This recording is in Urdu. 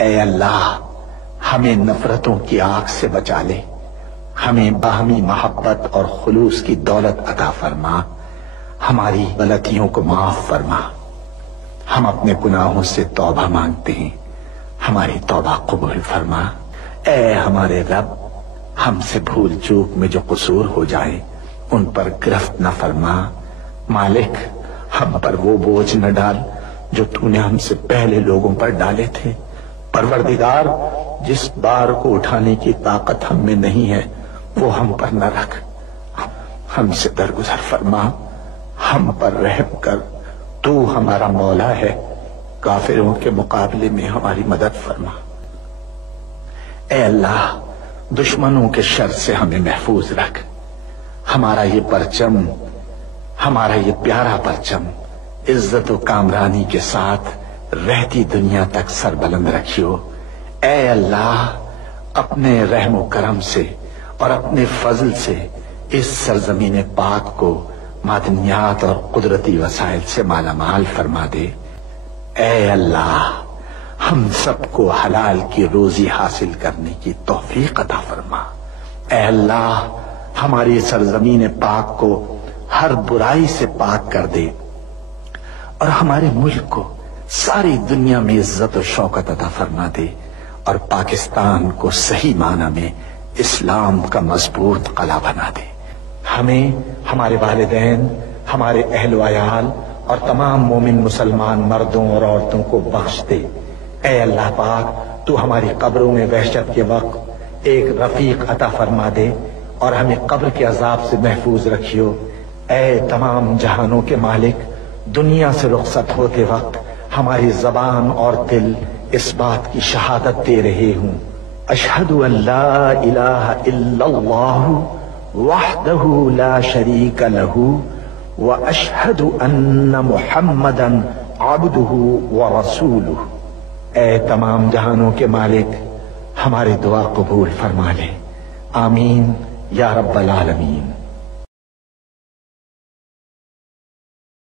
اے اللہ ہمیں نفرتوں کی آگ سے بچا لے، ہمیں باہمی محبت اور خلوص کی دولت عطا فرما، ہماری غلطیوں کو معاف فرما۔ ہم اپنے گناہوں سے توبہ مانگتے ہیں، ہماری توبہ قبول فرما۔ اے ہمارے رب، ہم سے بھول چوک میں جو قصور ہو جائے ان پر گرفت نہ فرما۔ مالک، ہم پر وہ بوجھ نہ ڈال جو تو نے ہم سے پہلے لوگوں پر ڈالے تھے۔ پروردگار، جس بار کو اٹھانے کی طاقت ہم میں نہیں ہے وہ ہم پر نہ رکھ، ہم سے درگزر فرما، ہم پر رحم کر۔ تو ہمارا مولا ہے، کافروں کے مقابلے میں ہماری مدد فرما۔ اے اللہ، دشمنوں کے شر سے ہمیں محفوظ رکھ۔ ہمارا یہ پرچم، ہمارا یہ پیارا پرچم عزت و کامرانی کے ساتھ رہتی دنیا تک سربلند رکھیو۔ اے اللہ، اپنے رحم و کرم سے اور اپنے فضل سے اس سرزمین پاک کو معدنیات اور قدرتی وسائل سے مالا مال فرما دے۔ اے اللہ، ہم سب کو حلال کی روزی حاصل کرنے کی توفیق عطا فرما۔ اے اللہ، ہماری سرزمین پاک کو ہر برائی سے پاک کر دے اور ہمارے ملک کو ساری دنیا میں عزت و شوکت عطا فرما دے، اور پاکستان کو صحیح معنی میں اسلام کا مضبوط قلعہ بنا دے۔ ہمیں، ہمارے والدین، ہمارے اہل و عیال اور تمام مومن مسلمان مردوں اور عورتوں کو بخش دے۔ اے اللہ پاک، تو ہماری قبروں میں وحشت کے وقت ایک رفیق عطا فرما دے اور ہمیں قبر کے عذاب سے محفوظ رکھیو۔ اے تمام جہانوں کے مالک، دنیا سے رخصت ہوتے وقت ہماری زبان اور دل اس بات کی شہادت دے رہے ہوں، اشہد ان لا الہ الا اللہ وحدہ لا شریک لہ واشہد ان محمدا عبدہ ورسولہ۔ اے تمام جہانوں کے مالک، ہماری دعا قبول فرما لے، آمین یا رب العالمین۔